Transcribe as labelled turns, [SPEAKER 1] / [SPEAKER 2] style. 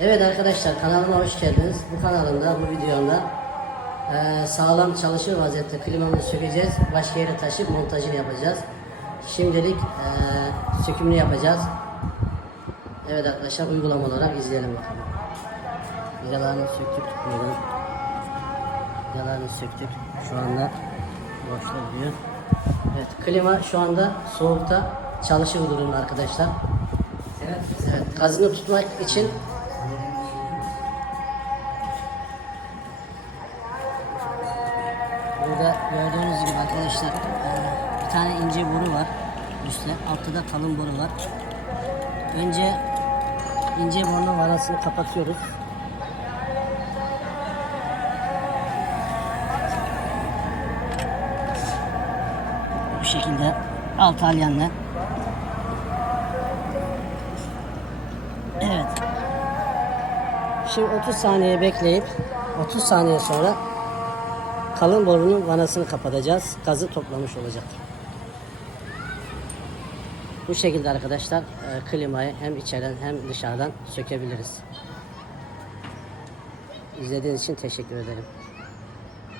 [SPEAKER 1] Evet arkadaşlar kanalıma hoş geldiniz. Bu kanalımda, bu videomda eee, sağlam çalışır vaziyette klimamızı sökeceğiz. Başka yere taşıp montajını yapacağız. Şimdilik eee sökümünü yapacağız. Evet arkadaşlar uygulama olarak izleyelim bakalım. Vidalarını söktük. Buyurun. Vidalarını söktük. Şu anda boşta duruyor. Evet klima şu anda soğukta çalışır durumda arkadaşlar. Evet, gazını tutmak için gördüğünüz gibi arkadaşlar eee, bir tane ince boru var üstte, altta da kalın boru var. Önce ince borunun vanasını kapatıyoruz. Bu şekilde alt alyanla. Evet. Şimdi 30 saniye bekleyip 30 saniye sonra kalın borunun vanasını kapatacağız. Gazı toplamış olacak. Bu şekilde arkadaşlar e, klimayı hem içeriden hem dışarıdan sökebiliriz. İzlediğiniz için teşekkür ederim.